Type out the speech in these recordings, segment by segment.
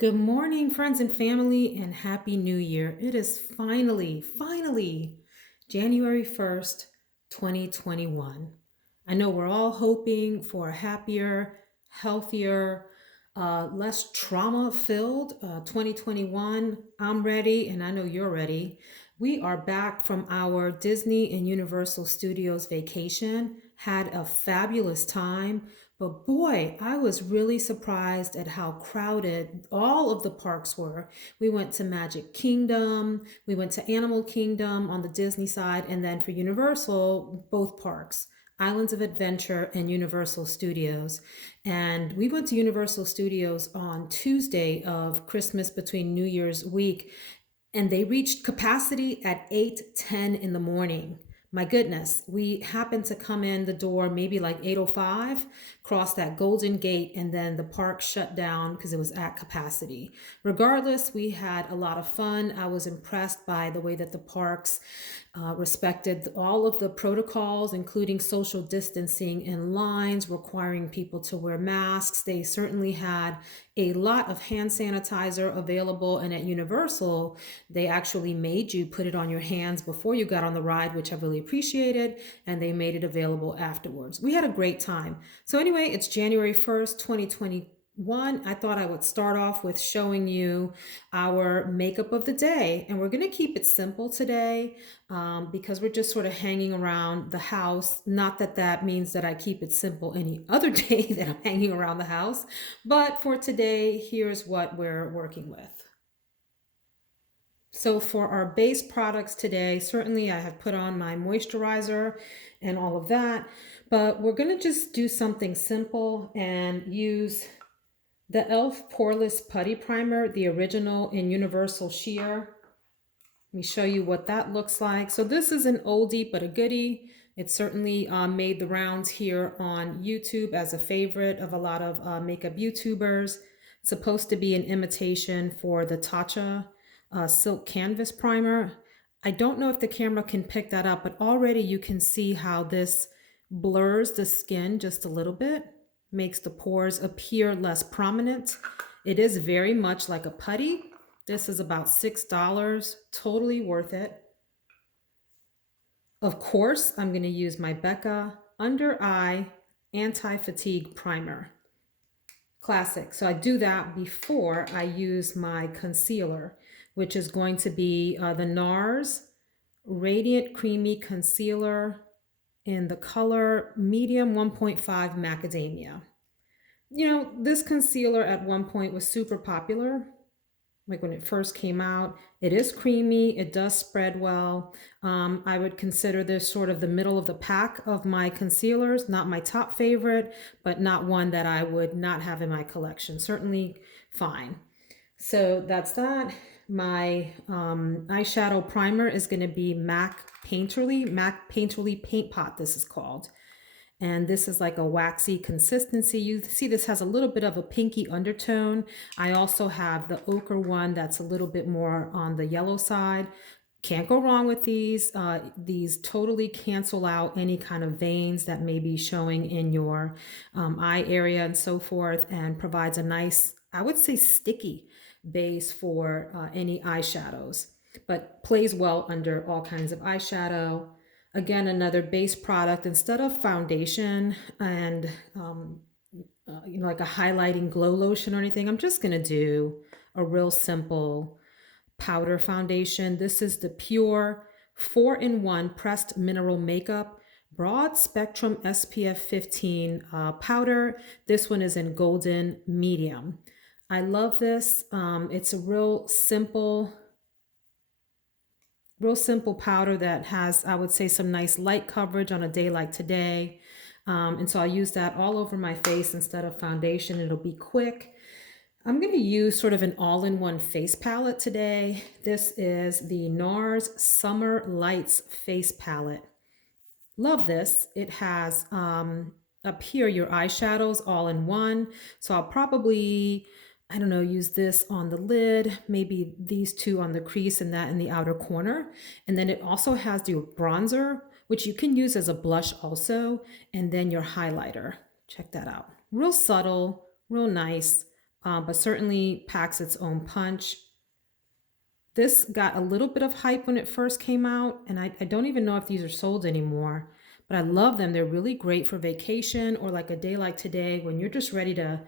Good morning, friends and family, and Happy New Year. It is finally January 1st, 2021. I know we're all hoping for a happier, healthier, less trauma filled 2021. I'm ready, and I know you're ready. We are back from our Disney and Universal Studios vacation, had a fabulous time. But boy, I was really surprised at how crowded all of the parks were. We went to Magic Kingdom, we went to Animal Kingdom on the Disney side, and then for Universal, both parks. Islands of Adventure and Universal Studios. And we went to Universal Studios on Tuesday of Christmas between New Year's week, and they reached capacity at 8:10 in the morning. My goodness, we happened to come in the door maybe like 8:05, cross that golden gate, and then the park shut down because it was at capacity. Regardless, we had a lot of fun. I was impressed by the way that the parks respected all of the protocols, including social distancing and lines requiring people to wear masks. They certainly had a lot of hand sanitizer available, and at Universal, they actually made you put it on your hands before you got on the ride, which I really appreciated, and they made it available afterwards. We had a great time. So anyway, it's January 1st, 2021. I thought I would start off with showing you our makeup of the day, and we're going to keep it simple today because we're just sort of hanging around the house. Not that that means that I keep it simple any other day that I'm hanging around the house, but for today, here's what we're working with. So for our base products today, certainly I have put on my moisturizer and all of that, but we're going to just do something simple and use the e.l.f. Poreless Putty Primer, the original in Universal Sheer. Let me show you what that looks like. So this is an oldie but a goodie. It certainly made the rounds here on YouTube as a favorite of a lot of makeup YouTubers. It's supposed to be an imitation for the Tatcha Silk Canvas Primer. I don't know if the camera can pick that up, but already you can see how this blurs the skin just a little bit, makes the pores appear less prominent. It is very much like a putty. This is about $6, totally worth it. Of course, I'm going to use my Becca Under Eye Anti-Fatigue Primer. Classic. So I do that before I use my concealer, which is going to be the Nars Radiant Creamy Concealer in the color Medium 1.5 Macadamia. You know, this concealer at one point was super popular, like when it first came out. It is creamy, it does spread well. I would consider this sort of the middle of the pack of my concealers, not my top favorite, but not one that I would not have in my collection. Certainly fine. So that's that. My eyeshadow primer is going to be MAC Painterly Paint Pot, this is called. And this is like a waxy consistency. You see this has a little bit of a pinky undertone. I also have the ochre one that's a little bit more on the yellow side. Can't go wrong with these. These totally cancel out any kind of veins that may be showing in your eye area and so forth, and provides a nice, I would say, sticky base for any eyeshadows, but plays well under all kinds of eyeshadow. Again, another base product. Instead of foundation and like a highlighting glow lotion or anything, I'm just going to do a real simple powder foundation. This is the Pure 4-in-1 Pressed Mineral Makeup Broad Spectrum SPF 15 powder. This one is in Golden Medium. I love this. It's a real simple powder that has, I would say, some nice light coverage on a day like today. And so I'll use that all over my face instead of foundation. It'll be quick. I'm going to use sort of an all-in-one face palette today. This is the Nars Summer Lights Face Palette. Love this. It has up here your eyeshadows all in one. So I'll probably, I don't know, use this on the lid, maybe these two on the crease and that in the outer corner. And then it also has your bronzer, which you can use as a blush also, and then your highlighter. Check that out. Real subtle, real nice. but certainly packs its own punch. This got a little bit of hype when it first came out, and I don't even know if these are sold anymore, but I love them. They're really great for vacation or like a day like today when you're just ready to,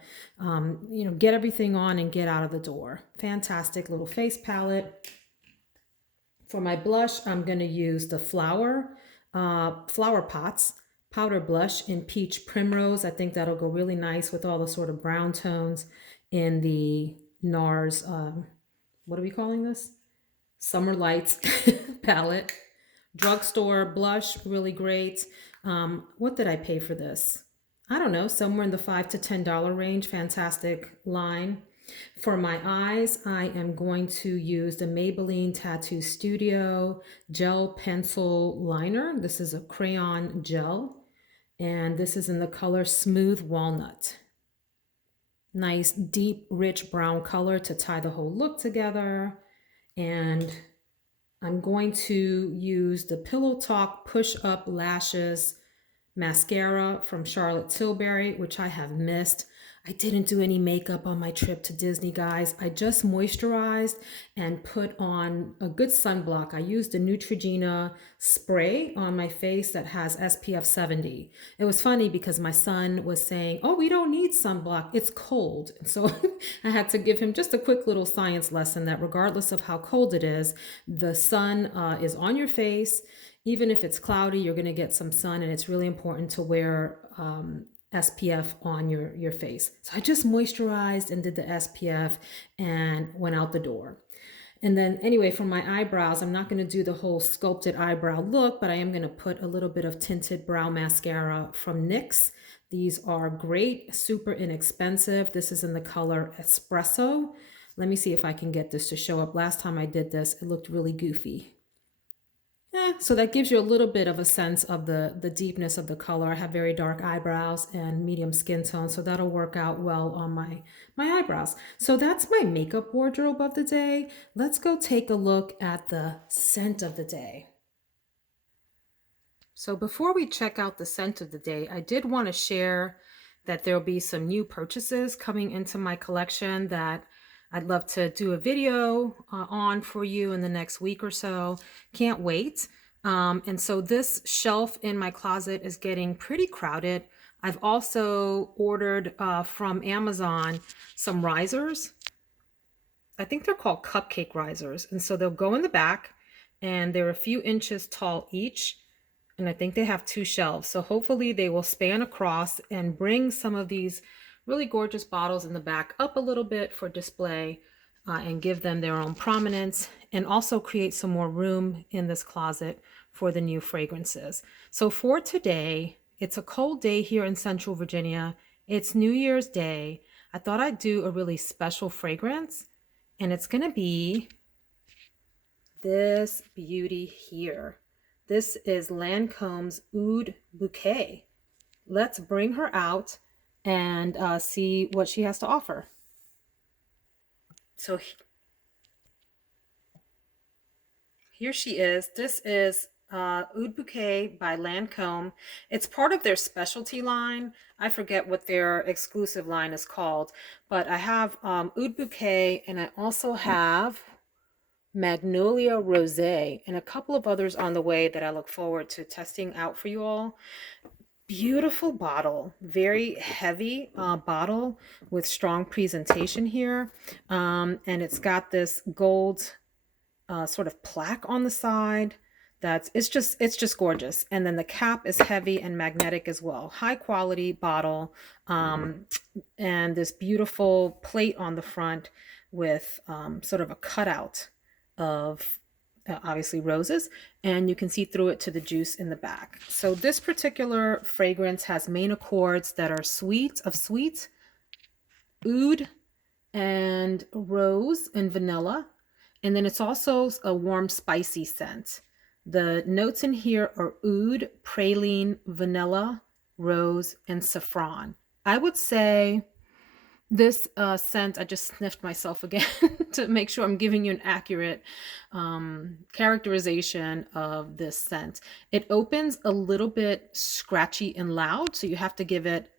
get everything on and get out of the door. Fantastic little face palette. For my blush, I'm going to use the Flower Pots powder blush in Peach Primrose. I think that'll go really nice with all the sort of brown tones in the Nars, what are we calling this? Summer Lights palette. Drugstore blush, really great. What did I pay for this? I don't know, somewhere in the $5 to $10 range. Fantastic line. For my eyes, I am going to use the Maybelline Tattoo Studio Gel Pencil Liner. This is a crayon gel, and this is in the color Smooth Walnut. Nice, deep, rich brown color to tie the whole look together. And I'm going to use the Pillow Talk Push Up Lashes mascara from Charlotte Tilbury, which I have missed. I didn't do any makeup on my trip to Disney, guys. I just moisturized and put on a good sunblock. I used a Neutrogena spray on my face that has SPF 70. It was funny because my son was saying, oh, we don't need sunblock, it's cold. And so I had to give him just a quick little science lesson that regardless of how cold it is, the sun is on your face. Even if it's cloudy, you're going to get some sun, and it's really important to wear SPF on your face. So I just moisturized and did the SPF and went out the door. And then anyway, for my eyebrows, I'm not going to do the whole sculpted eyebrow look, but I am going to put a little bit of tinted brow mascara from NYX. These are great, super inexpensive. This is in the color Espresso. Let me see if I can get this to show up. Last time I did this, it looked really goofy. So that gives you a little bit of a sense of the deepness of the color. I have very dark eyebrows and medium skin tone, so that'll work out well on my eyebrows. So that's my makeup wardrobe of the day. Let's go take a look at the scent of the day. So before we check out the scent of the day, I did want to share that there'll be some new purchases coming into my collection that I'd love to do a video on for you in the next week or so. Can't wait. And so this shelf in my closet is getting pretty crowded. I've also ordered from Amazon some risers. I think they're called cupcake risers. And so they'll go in the back, and they're a few inches tall each. And I think they have 2 shelves. So hopefully they will span across and bring some of these really gorgeous bottles in the back up a little bit for display and give them their own prominence, and also create some more room in this closet for the new fragrances. So for today, it's a cold day here in Central Virginia. It's New Year's Day. I thought I'd do a really special fragrance, and it's going to be this beauty here. This is Lancome's Oud Bouquet. Let's bring her out and see what she has to offer. So here she is. This is Oud Bouquet by Lancome. It's part of their specialty line. I forget what their exclusive line is called, but I have Oud Bouquet, and I also have Magnolia Rosé and a couple of others on the way that I look forward to testing out for you all. Beautiful bottle, very heavy bottle with strong presentation here, and it's got this gold sort of plaque on the side. It's just gorgeous. And then the cap is heavy and magnetic as well. High quality bottle, and this beautiful plate on the front with sort of a cutout of obviously roses, and you can see through it to the juice in the back. So this particular fragrance has main accords that are sweet, oud and rose and vanilla, and then it's also a warm spicy scent. The notes in here are oud, praline, vanilla, rose, and saffron. I would say this scent, I just sniffed myself again to make sure I'm giving you an accurate characterization of this scent. It opens a little bit scratchy and loud, so you have to give it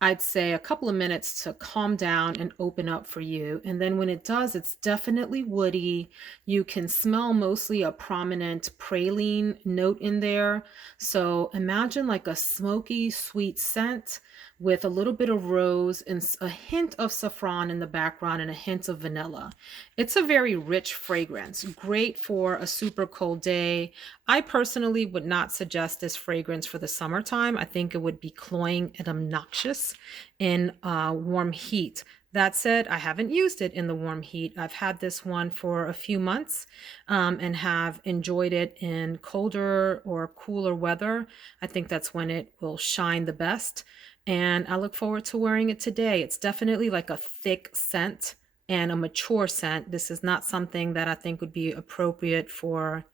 I'd say a couple of minutes to calm down and open up for you. And then when it does, it's definitely woody. You can smell mostly a prominent praline note in there. So imagine like a smoky, sweet scent with a little bit of rose and a hint of saffron in the background and a hint of vanilla. It's a very rich fragrance, great for a super cold day. I personally would not suggest this fragrance for the summertime. I think it would be cloying and obnoxious in warm heat. That said, I haven't used it in the warm heat. I've had this one for a few months and have enjoyed it in colder or cooler weather. I think that's when it will shine the best. And I look forward to wearing it today. It's definitely like a thick scent and a mature scent. This is not something that I think would be appropriate for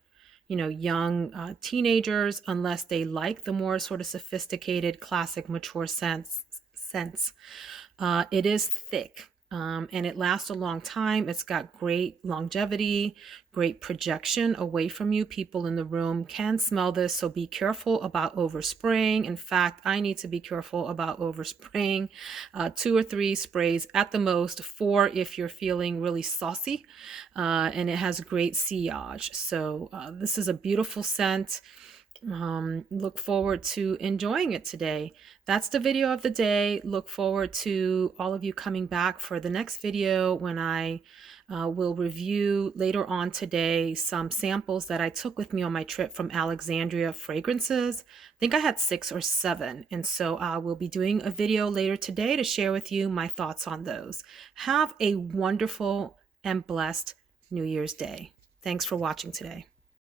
young teenagers, unless they like the more sort of sophisticated, classic, mature scents. It is thick and it lasts a long time. It's got great longevity, great projection away from you. People in the room can smell this, so be careful about overspraying. In fact, I need to be careful about overspraying. 2 or 3 sprays at the most, 4 if you're feeling really saucy, and it has great sillage. So this is a beautiful scent. Look forward to enjoying it today. That's the video of the day. Look forward to all of you coming back for the next video when I will review later on today some samples that I took with me on my trip from Alexandria Fragrances. I think I had 6 or 7, and so I will be doing a video later today to share with you my thoughts on those. Have a wonderful and blessed New Year's Day. Thanks for watching today.